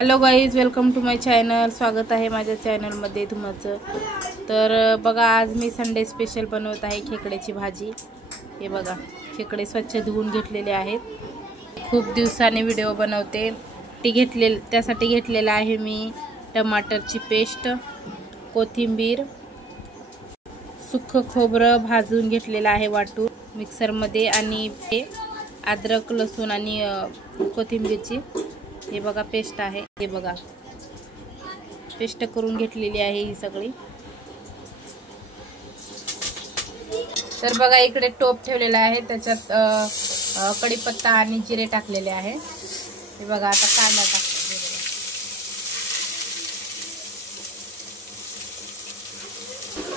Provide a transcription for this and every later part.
Hello guys, welcome to my channel. स्वागत आहे माझ्या चॅनलमध्ये तुमचं। तर बघा, आज मी संडे स्पेशल बनवत आहे खेकड्याची भाजी। हे बघा, खेकडे स्वच्छ धुवून घेतलेले आहेत। खूप दिवसांनी व्हिडिओ बनवते। त्यासाठी घेतलेला आहे मी टमाटरची पेस्ट, कोथिंबीर, सुक्क खोबरं भाजून घेतलेलं आहे वाटून मिक्सरमध्ये, आणि अद्रक, लसूण आणि कोथिंबीरची हे बघा पेस्ट आहे। हे बघा पेस्ट करून घेतलेली आहे ही सगळी। तर बघा, इकडे टोप ठेवलेला आहे, त्याच्यात कढीपत्ता आणि जिरे टाकलेले आहे। हे बघा, आता कांदा टाकते।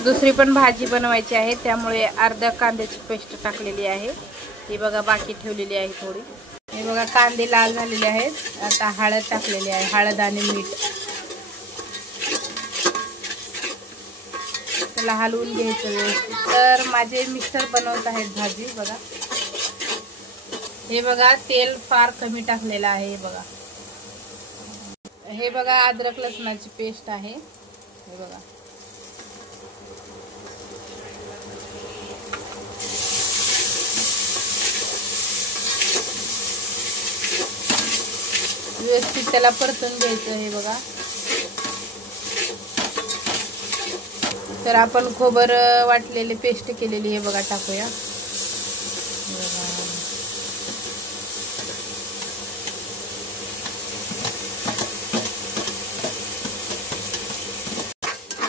दुसरी पण भाजी बनवायची आहे, त्यामुळे अर्धा कांद्याची पेस्ट टाकलेली आहे। हे बघा, बाकी ठेवलेली आहे थोडी। हे बघा, कांदे लाल झालेले आहेत। आता हळद टाकलेली आहे, हळद आणि मीठ। त्याला हलवून घ्यायचं व्यवस्थित। तर माझे मिस्टर बनवत आहेत भाजी। बघा, हे बघा, तेल फार कमी टाकलेलं आहे। हे बघा अद्रक लसणाची पेस्ट आहे। हे बघा, व्यवस्थित त्याला परतून घ्यायचं। हे बघा, तर आपण खोबरं वाटलेले पेस्ट केलेली हे बघा टाकूया।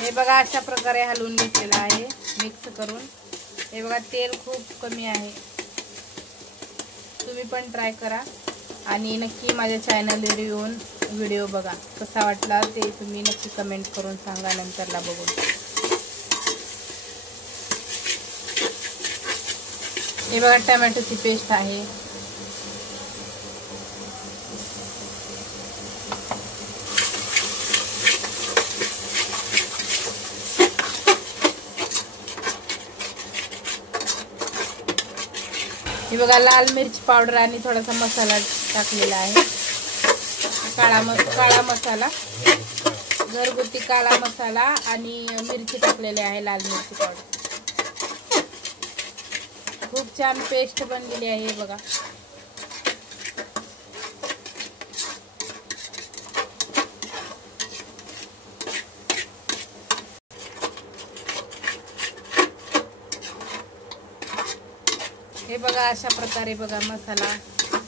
हे बघा, अशा प्रकारे हलवून घेतलेलं आहे मिक्स करून। हे बघा, तेल खूप कमी आहे। तुम्ही पण ट्राय करा आणि नक्की माझ्या चॅनलवर येऊन व्हिडिओ बघा। कसा वाटला ते तुम्ही नक्की कमेंट करून सांगा नंतरला बघून। हे बघा, टोमॅटोची पेस्ट आहे। हे बघा, लाल मिरची पावडर आणि थोडासा मसाला टाकलेला आहे। काळा मसाला, घरगुती काळा मसाला आणि मिरची टाकलेली आहे, लाल मिरची पावडर। खूप छान पेस्ट बनलेली आहे। हे बघा, हे बघा, अशा प्रकारे बघा मसाला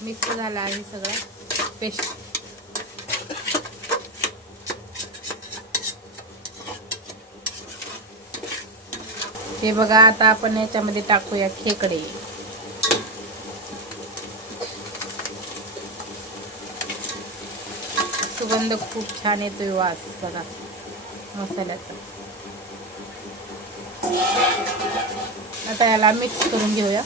मिक्स झाला आहे सगळं पेस्ट। हे बघा, आता आपण याच्यामध्ये टाकूया खेकडे। सुगंध खूप छान येतोय, वास बघा मसाल्याचा। आता याला मिक्स करून घेऊया।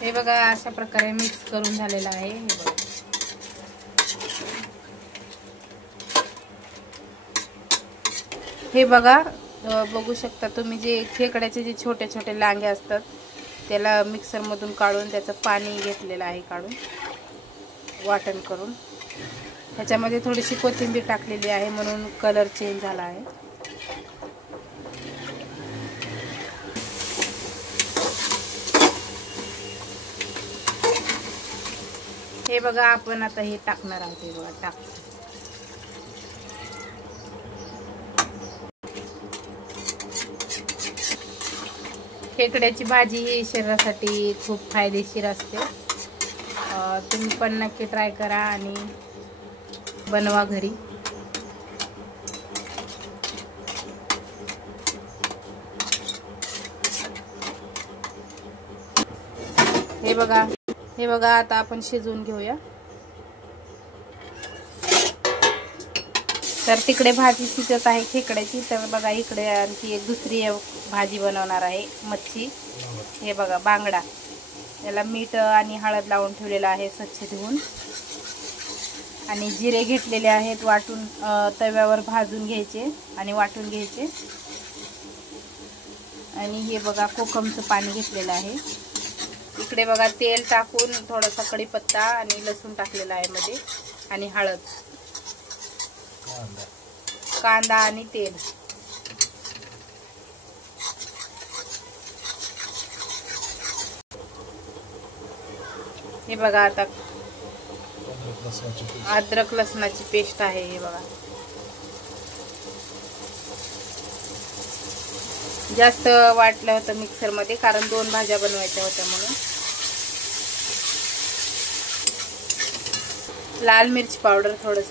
हे बघा, अशा प्रकारे मिक्स करून झालेला आहे। हे बघा, बघू शकता तुम्ही, जे खेकड्याचे जे छोटे छोटे लांगे असतात त्याला मिक्सर मधून काढून त्याचं पाणी घेतलेलं आहे, काढून वाटण करून। त्याच्यामध्ये थोडीशी कोथिंबीर टाकलेली आहे म्हणून कलर चेंज झाला आहे। हे बघा, आपण आता हे टाकणार आहोत। हे बघा, टाकतो। खेकड्याची भाजी ही शरीरासाठी खूप फायदेशीर असते। तुम्ही पण नक्की ट्राय करा आणि बनवा घरी। हे बघा, आता आपण शिजवून घेऊया। तर तिकडे भाजी शिजत आहे खेकड्याची। तर बघा, इकडे आणखी एक दुसरी भाजी बनवणार आहे, मच्छी। हे बघा, बांगडा। याला मीठ आणि हळद लावून ठेवलेला आहे, स्वच्छ धुवून। आणि जिरे घेतलेले आहेत वाटून, तव्यावर भाजून घ्यायचे आणि वाटून घ्यायचे. आणि हे बघा कोकमचं पाणी घेतलेलं आहे. इकडे बघा तेल टाकून थोडासा कढीपत्ता आणि लसूण टाकलेला आहे मध्ये, आणि हळद, कांदा आणि तेल. हे बघा आता अद्रक लसणाची पेस्ट आहे. हे बघा जास्त वाटलं होतं मिक्सर मध्ये, कारण 2 भाज्या बनवायच्या होत्या म्हणून. लाल मिर्च पावडर थोडस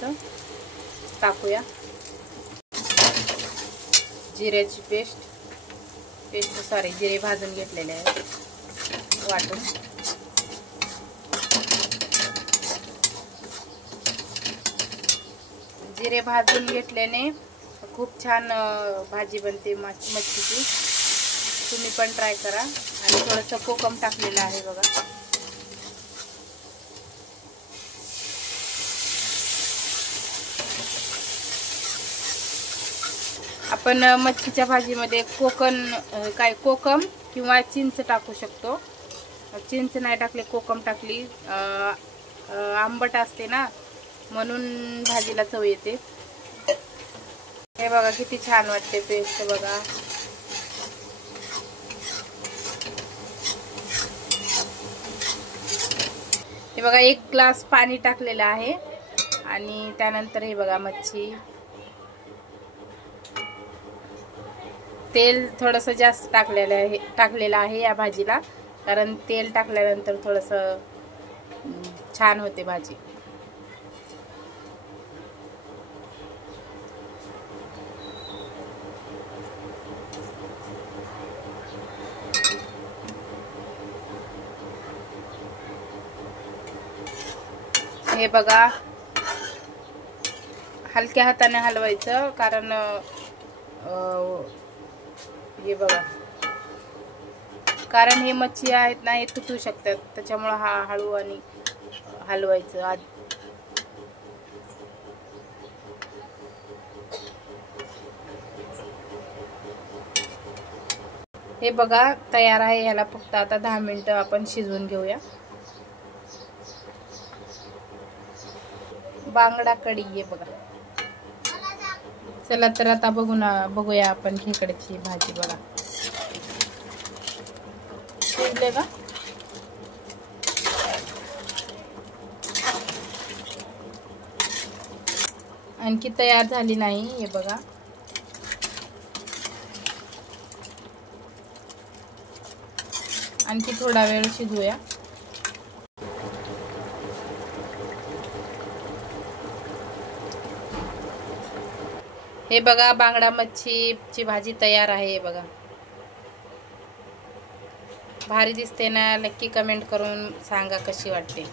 टाकूया. जिऱ्याची पेस्ट सॉरी जिरे भाजून घेतलेले आहे वाटून. जिरे भाजून घेतल्याने खूप छान भाजी बनते मच्छीची. तुम्ही पण ट्राय करा. आणि थोडंसं कोकम टाकलेलं आहे बघा. आपण मच्छीच्या भाजीमध्ये कोकम किंवा चिंच टाकू शकतो. चिंच नाही टाकले, कोकम टाकली, आंबट असते ना, म्हणून भाजीला चव येते. हे बघा किती छान वाटते पेस्ट बघा. हे बघा 1 ग्लास पाणी टाकलेलं आहे. आणि त्यानंतर हे बघा मच्छी. तेल थोडंसं जास्त टाकलेलं आहे या भाजीला, कारण तेल टाकल्यानंतर थोडंसं छान होते भाजी. हे बघा हलक्या हाताने हलवायचं, कारण हे बघा, कारण हे मच्छी आहेत ना, हे तुटू शकतात, त्याच्यामुळे हळू आणि हलवायचं. हे बघा तयार आहे. ह्याला फक्त आता 10 मिनिटं आपण शिजवून घेऊया. बांगडा कढी आहे बघा. चला तर आता बघूया आपण खेकड्याची भाजी. बघा शिजले का? आणखी तयार झाली नाही. हे बघा आणखी थोडा वेळ शिजवूया. हे बघा बांगडा मच्छीची भाजी तयार आहे. हे बघा भारी दिसते ना. नक्की कमेंट करून सांगा कशी वाटते.